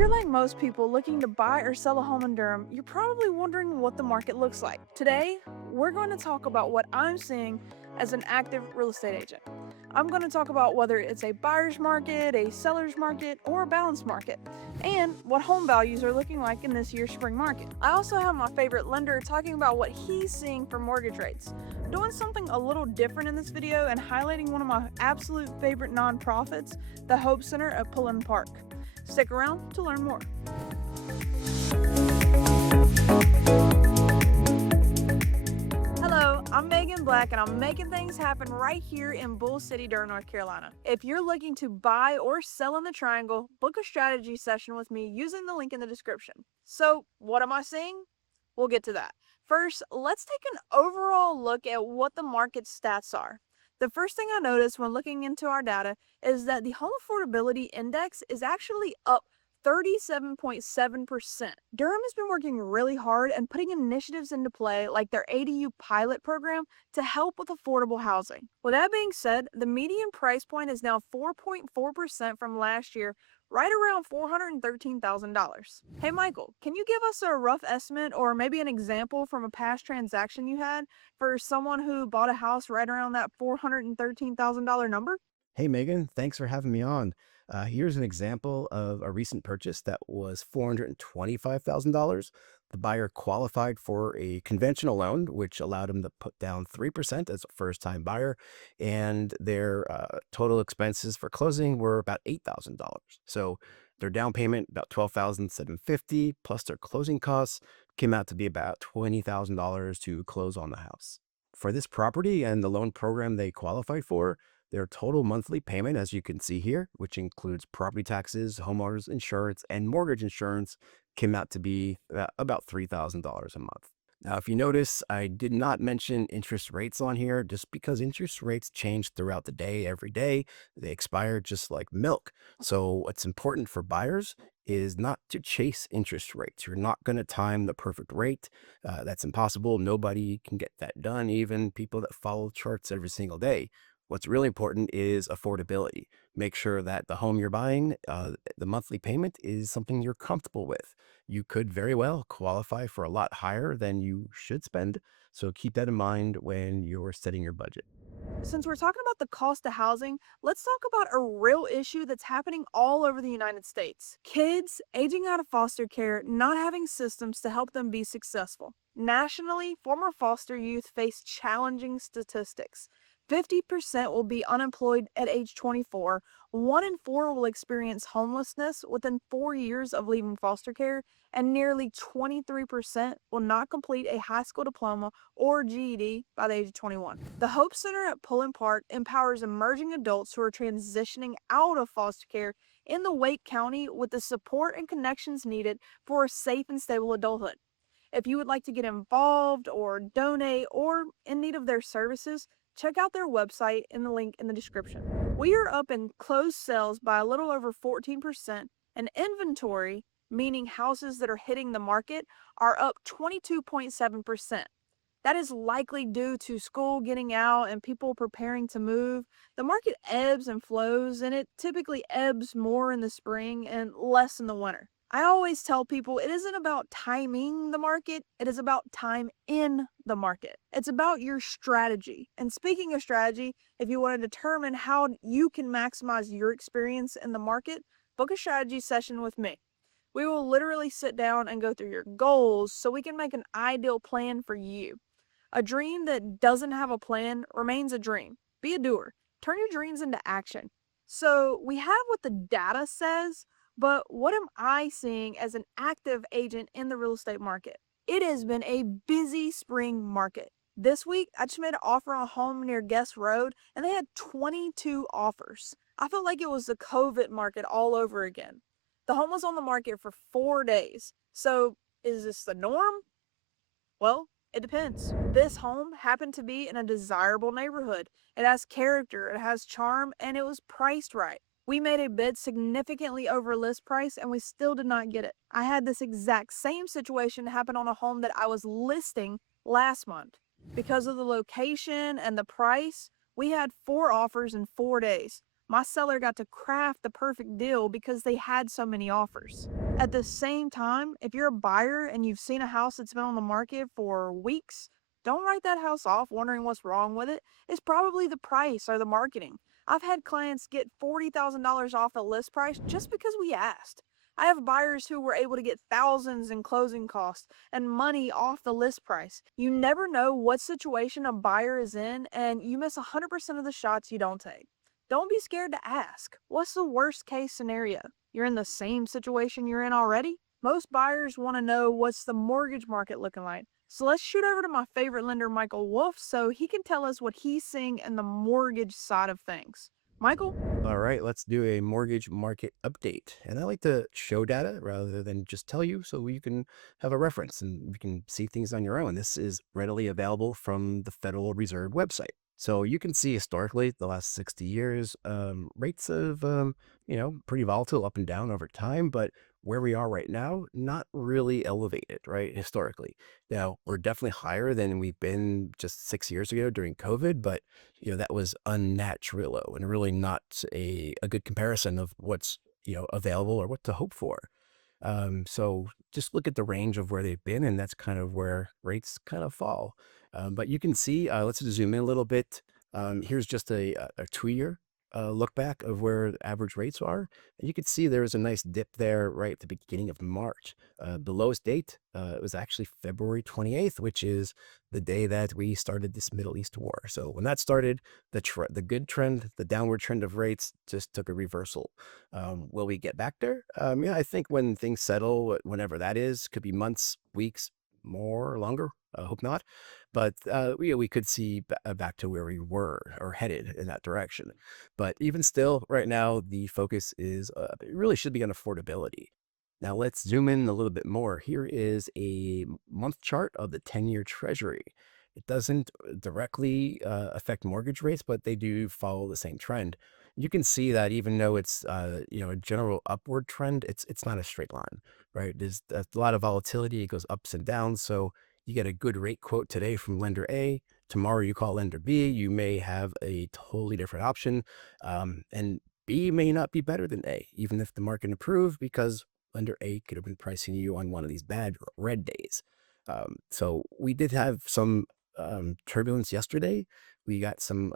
you're like most people looking to buy or sell a home in Durham, you're probably wondering what the market looks like. Today, we're going to talk about what I'm seeing as an active real estate agent. I'm going to talk about whether it's a buyer's market, a seller's market, or a balanced market, and what home values are looking like in this year's spring market. I also have my favorite lender talking about what he's seeing for mortgage rates. I'm doing something a little different in this video and highlighting one of my absolute favorite nonprofits, the Hope Center at Pullen Park. Stick around to learn more. Hello, I'm Meagan Black and I'm making things happen right here in Bull City, Durham, North Carolina. If you're looking to buy or sell in the Triangle, book a strategy session with me using the link in the description. So, what am I seeing? We'll get to that. First, let's take an overall look at what the market stats are. The first thing I noticed when looking into our data is that the home affordability index is actually up 37.7%. Durham has been working really hard and putting initiatives into play like their ADU pilot program to help with affordable housing. With that being said, the median price point is now 4.4% from last year, right around $413,000. Hey Michael, can you give us a rough estimate or maybe an example from a past transaction you had for someone who bought a house right around that $413,000 number? Hey Megan, thanks for having me on. Here's an example of a recent purchase that was $425,000. The buyer qualified for a conventional loan, which allowed him to put down 3% as a first-time buyer, and their total expenses for closing were about $8,000. So their down payment, about $12,750, plus their closing costs, came out to be about $20,000 to close on the house. For this property and the loan program they qualified for, their total monthly payment, as you can see here, which includes property taxes, homeowners insurance, and mortgage insurance, came out to be about $3,000 a month. Now, if you notice, I did not mention interest rates on here just because interest rates change throughout the day, every day. They expire just like milk. So what's important for buyers is not to chase interest rates. You're not going to time the perfect rate. That's impossible. Nobody can get that done, even people that follow charts every single day. What's really important is affordability. Make sure that the home you're buying, the monthly payment is something you're comfortable with. You could very well qualify for a lot higher than you should spend. So keep that in mind when you're setting your budget. Since we're talking about the cost of housing, let's talk about a real issue that's happening all over the United States. Kids aging out of foster care, not having systems to help them be successful. Nationally, former foster youth face challenging statistics. 50% will be unemployed at age 24, 1 in 4 will experience homelessness within 4 years of leaving foster care, and nearly 23% will not complete a high school diploma or GED by the age of 21. The Hope Center at Pullen Park empowers emerging adults who are transitioning out of foster care in the Wake County with the support and connections needed for a safe and stable adulthood. If you would like to get involved or donate or in need of their services, check out their website in the link in the description. We are up in closed sales by a little over 14%, and inventory, meaning houses that are hitting the market, are up 22.7%. That is likely due to school getting out and people preparing to move. The market ebbs and flows, and it typically ebbs more in the spring and less in the winter. I always tell people it isn't about timing the market, it is about time in the market. It's about your strategy. And speaking of strategy, if you want to determine how you can maximize your experience in the market, book a strategy session with me. We will literally sit down and go through your goals so we can make an ideal plan for you. A dream that doesn't have a plan remains a dream. Be a doer. Turn your dreams into action. So we have what the data says, but what am I seeing as an active agent in the real estate market? It has been a busy spring market. This week, I just made an offer on a home near Guest Road, and they had 22 offers. I felt like it was the COVID market all over again. The home was on the market for 4 days. So, is this the norm? Well, it depends. This home happened to be in a desirable neighborhood. It has character, it has charm, and it was priced right. We made a bid significantly over list price and we still did not get it. I had this exact same situation happen on a home that I was listing last month. Because of the location and the price, we had 4 offers in 4 days. My seller got to craft the perfect deal because they had so many offers. At the same time, if you're a buyer and you've seen a house that's been on the market for weeks, don't write that house off wondering what's wrong with it. It's probably the price or the marketing. I've had clients get $40,000 off a list price just because we asked. I have buyers who were able to get thousands in closing costs and money off the list price. You never know what situation a buyer is in, and you miss 100% of the shots you don't take. Don't be scared to ask. What's the worst case scenario? You're in the same situation you're in already? Most buyers want to know what's the mortgage market looking like. So let's shoot over to my favorite lender, Michael Wolf, so he can tell us what he's seeing in the mortgage side of things. Michael? All right, let's do a mortgage market update. And I like to show data rather than just tell you so you can have a reference and you can see things on your own. This is readily available from the Federal Reserve website. So you can see historically the last 60 years, rates of, pretty volatile up and down over time, but where we are right now, not really elevated, right? Historically. Now, we're definitely higher than we've been just 6 years ago during COVID, but that was unnaturally low and really not a good comparison of what's, available or what to hope for. So just look at the range of where they've been, and that's kind of where rates kind of fall. But you can see, let's just zoom in a little bit. Here's just a 2 year look back of where the average rates are. And you can see there was a nice dip there right at the beginning of March. The lowest date it was actually February 28th, which is the day that we started this Middle East war. So when that started, the good trend, the downward trend of rates just took a reversal. Will we get back there? Yeah, I think when things settle, whenever that is, could be months, weeks, more, or longer. I hope not. But we could see back to where we were or headed in that direction. But even still, right now, the focus is it really should be on affordability. Now let's zoom in a little bit more. Here is a month chart of the 10-year Treasury. It doesn't directly affect mortgage rates, but they do follow the same trend. You can see that even though it's a general upward trend, it's not a straight line, right? There's a lot of volatility. It goes ups and downs. So you get a good rate quote today from lender A. Tomorrow you call lender B. You may have a totally different option, and B may not be better than A, even if the market improved, because lender A could have been pricing you on one of these bad red days. So we did have some turbulence yesterday. We got some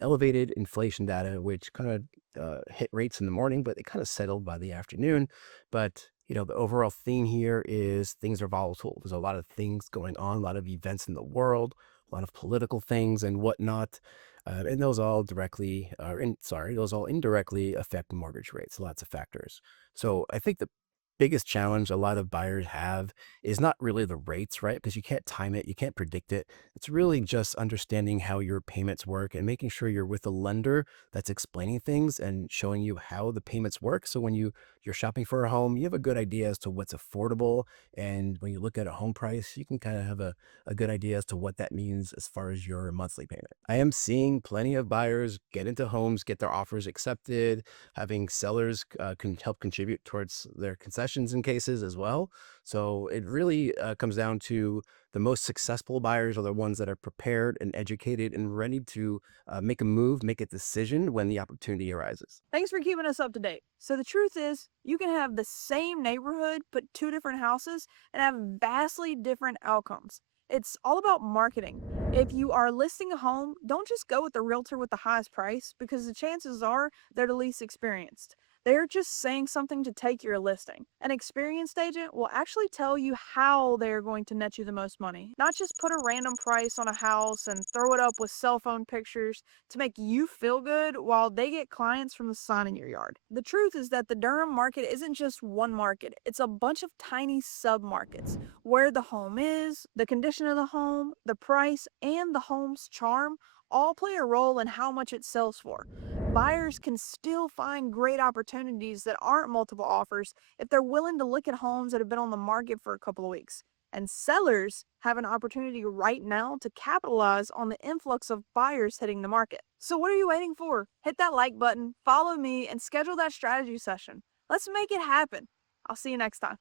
elevated inflation data, which kind of hit rates in the morning, but it kind of settled by the afternoon. But the overall theme here is things are volatile. There's a lot of things going on, a lot of events in the world, a lot of political things and whatnot. And those all those all indirectly affect mortgage rates, lots of factors. So I think the biggest challenge a lot of buyers have is not really the rates, right? Because you can't time it, you can't predict it. It's really just understanding how your payments work and making sure you're with a lender that's explaining things and showing you how the payments work. So when you're shopping for a home, you have a good idea as to what's affordable. And when you look at a home price, you can kind of have a good idea as to what that means as far as your monthly payment. I am seeing plenty of buyers get into homes, get their offers accepted, having sellers can help contribute towards their concessions in cases as well. So it really comes down to the most successful buyers are the ones that are prepared and educated and ready to make a move, make a decision when the opportunity arises. Thanks for keeping us up to date. So, the truth is, you can have the same neighborhood, but two different houses, and have vastly different outcomes. It's all about marketing. If you are listing a home, don't just go with the realtor with the highest price because the chances are they're the least experienced. They're just saying something to take your listing. An experienced agent will actually tell you how they're going to net you the most money, not just put a random price on a house and throw it up with cell phone pictures to make you feel good while they get clients from the sign in your yard. The truth is that the Durham market isn't just one market, it's a bunch of tiny sub markets. Where the home is, the condition of the home, the price, and the home's charm all play a role in how much it sells for. Buyers can still find great opportunities that aren't multiple offers if they're willing to look at homes that have been on the market for a couple of weeks. And sellers have an opportunity right now to capitalize on the influx of buyers hitting the market. So, what are you waiting for? Hit that like button, follow me, and schedule that strategy session. Let's make it happen. I'll see you next time.